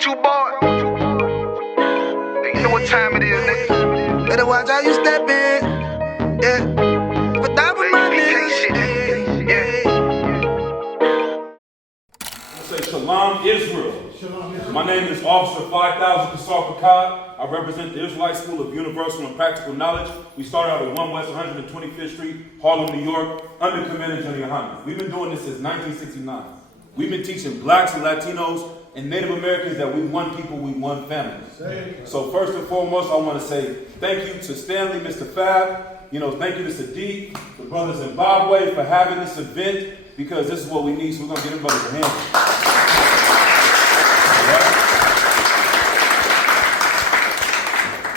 You boy. You know what time it is, nigga. Better watch how you step in. Yeah. But that was my nigga. Say Shalom Israel. My name is Officer 5000 Isupk. I represent the Israelite School of Universal and Practical Knowledge. We started out at 1 West 125th Street, Harlem, New York, under Commander General Yohanan. We've been doing this since 1969. We've been teaching blacks and Latinos and Native Americans that we one people, we one family. So first and foremost, I want to say thank you to Stanley, Mr. Fab. Thank you to Sadiq, the brothers in Zimbabwe for having this event, because this is what we need, so we're going to get them brothers a hand.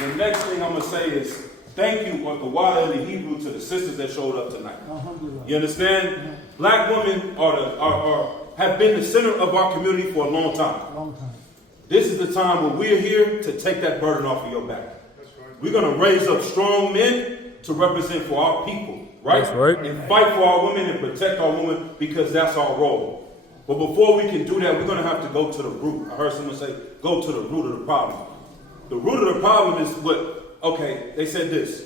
The next thing I'm going to say is thank you, or the water in the Hebrew, to the sisters that showed up tonight. You understand? Black women have been the center of our community for a long time. This is the time when we're here to take that burden off of your back. We're going to raise up strong men to represent for our people, right? That's right. And fight for our women and protect our women, because that's our role. But before we can do that, we're going to have to go to the root. I heard someone say, go to the root of the problem. The root of the problem is they said this: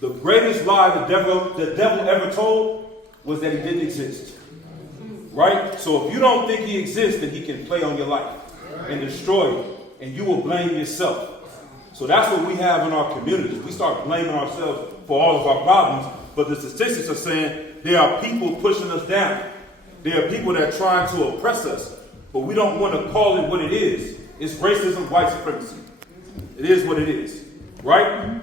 the greatest lie the devil ever told was that he didn't exist. Right? So if you don't think he exists, then he can play on your life and destroy you, and you will blame yourself. So that's what we have in our communities. We start blaming ourselves for all of our problems, but the statistics are saying there are people pushing us down. There are people that are trying to oppress us, but we don't want to call it what it is. It's racism, white supremacy. It is what it is, right?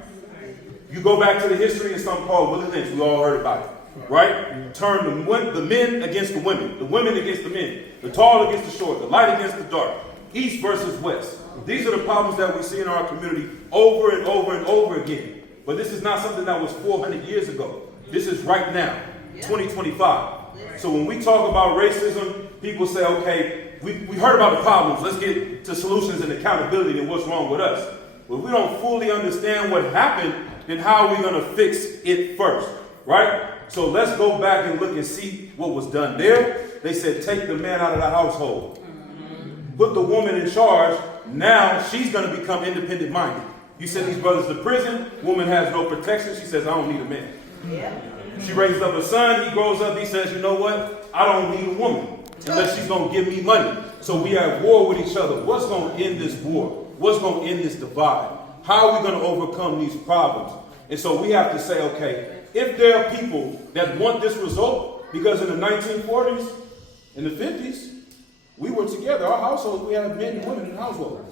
You go back to the history of something called Willie Lynch. We all heard about it. Right? Turn the men against the women against the men, the tall against the short, the light against the dark, east versus west. These are the problems that we see in our community over and over and over again. But this is not something that was 400 years ago. This is right now, 2025. So when we talk about racism, people say, okay, we heard about the problems. Let's get to solutions and accountability and what's wrong with us. But if we don't fully understand what happened, then how are we going to fix it first? Right? So let's go back and look and see what was done there. They said, take the man out of the household. Put the woman in charge. Now she's going to become independent minded. You send these brothers to prison. Woman has no protection. She says, I don't need a man. Yeah. She raises up a son. He grows up. He says, you know what? I don't need a woman unless she's going to give me money. So we are at war with each other. What's going to end this war? What's going to end this divide? How are we going to overcome these problems? And so we have to say, okay, if there are people that want this result, because in the 1940s, in the 50s, we were together. Our households, we had men and women in the household.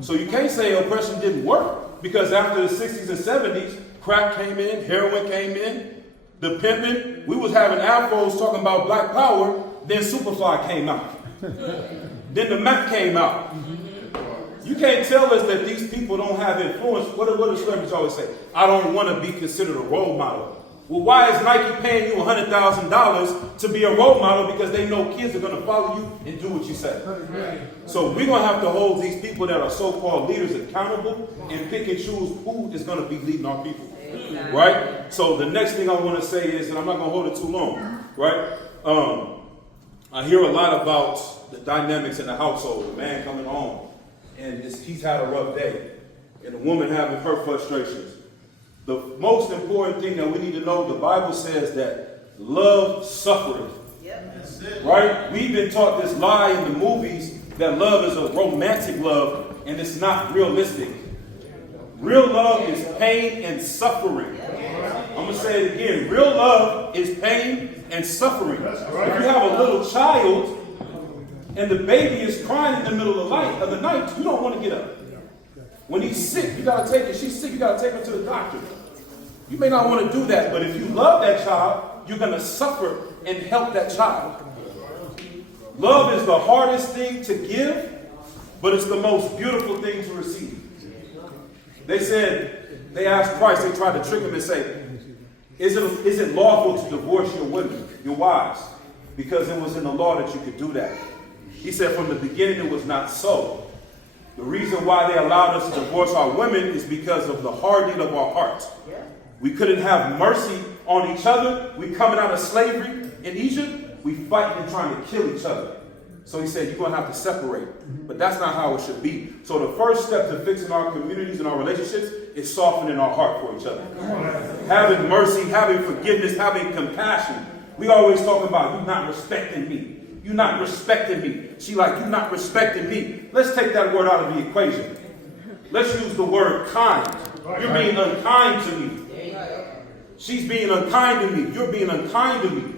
So you can't say oppression didn't work, because after the 60s and 70s, crack came in, heroin came in, the pimping. We was having afros talking about black power. Then Superfly came out. Then the meth came out. You can't tell us that these people don't have influence. What do celebrities always say? I don't want to be considered a role model. Well, why is Nike paying you $100,000 to be a role model? Because they know kids are going to follow you and do what you say. So we're going to have to hold these people that are so-called leaders accountable and pick and choose who is going to be leading our people. Right? So the next thing I want to say is, and I'm not going to hold it too long, right? I hear a lot about the dynamics in the household. The man coming home and he's had a rough day, and the woman having her frustrations. The most important thing that we need to know, the Bible says that love suffereth. Yep. Right? We've been taught this lie in the movies that love is a romantic love, and it's not realistic. Real love is pain and suffering. I'm going to say it again. Real love is pain and suffering. If you have a little child and the baby is crying in the middle of the night, you don't want to get up. When he's sick, you got to take her. She's sick, you got to take her to the doctor. You may not want to do that, but if you love that child, you're going to suffer and help that child. Love is the hardest thing to give, but it's the most beautiful thing to receive. They asked Christ, they tried to trick him and say, is it lawful to divorce your women, your wives? Because it was in the law that you could do that. He said from the beginning it was not so. The reason why they allowed us to divorce our women is because of the hardening of our hearts. We couldn't have mercy on each other. We coming out of slavery in Egypt, we fighting and trying to kill each other. So he said, you're going to have to separate. But that's not how it should be. So the first step to fixing our communities and our relationships is softening our heart for each other. Having mercy, having forgiveness, having compassion. We always talk about you not respecting me. You not respecting me. She like, you not respecting me. Let's take that word out of the equation. Let's use the word kind. You're being unkind to me. She's being unkind to me. You're being unkind to me.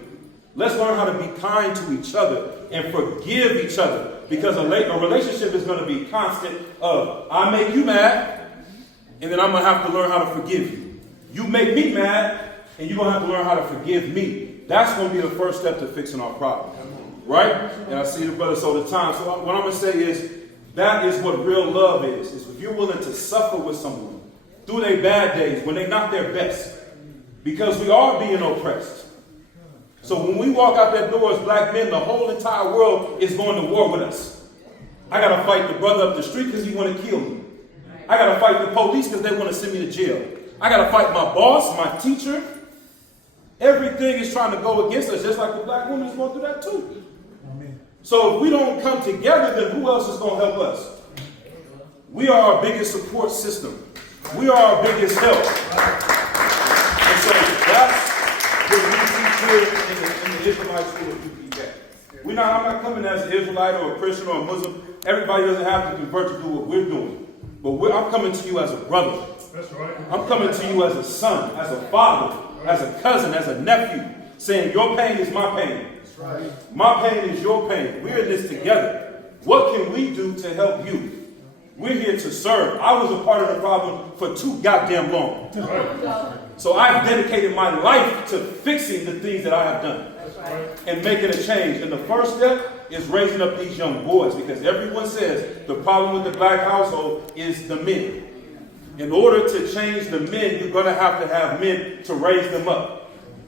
Let's learn how to be kind to each other and forgive each other. Because a relationship is going to be constant of, I make you mad, and then I'm going to have to learn how to forgive you. You make me mad, and you're going to have to learn how to forgive me. That's going to be the first step to fixing our problem. Right? And I see the brothers all the time. So what I'm going to say is, that is what real love is if you're willing to suffer with someone through their bad days, when they're not their best. Because we are being oppressed. So when we walk out that door as black men, the whole entire world is going to war with us. I got to fight the brother up the street because he want to kill me. I got to fight the police because they want to send me to jail. I got to fight my boss, my teacher. Everything is trying to go against us, just like the black woman is going through that too. So if we don't come together, then who else is going to help us? We are our biggest support system. We are our biggest help. And so that's what we teach here in the Israelite school of UPK. I'm not coming as an Israelite or a Christian or a Muslim. Everybody doesn't have to convert to do what we're doing. But I'm coming to you as a brother. That's right. I'm coming to you as a son, as a father, as a cousin, as a nephew, saying your pain is my pain. Right. My pain is your pain. We're in this together. What can we do to help you? We're here to serve. I was a part of the problem for too goddamn long. Right. So I've dedicated my life to fixing the things that I have done and making a change. And the first step is raising up these young boys, because everyone says the problem with the black household is the men. In order to change the men, you're going to have men to raise them up.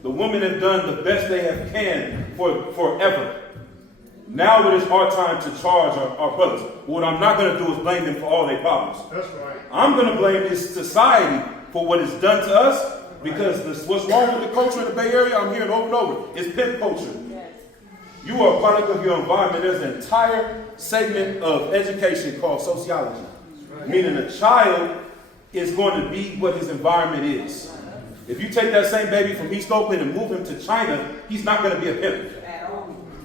The women have done the best they have can for forever. Now it is our time to charge our brothers. What I'm not going to do is blame them for all their problems. That's right. I'm going to blame this society for what is done to us, because what's wrong with the culture in the Bay Area, I'm hearing over and over, is pimp culture. You are a product of your environment. There's an entire segment of education called sociology, meaning a child is going to be what his environment is. If you take that same baby from East Oakland and move him to China, he's not going to be a pimp,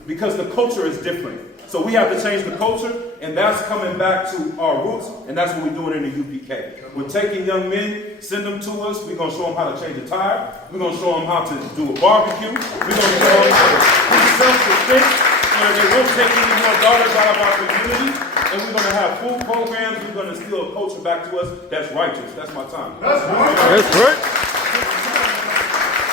because the culture is different. So we have to change the culture, and that's coming back to our roots, and that's what we're doing in the UPK. We're taking young men, send them to us. We're going to show them how to change a tire. We're going to show them how to do a barbecue. We're going to show them how to be self-sufficient, so that they won't take any more daughters out of our community. And we're going to have food programs. We're going to steal a culture back to us that's righteous. That's my time. That's right. That's right.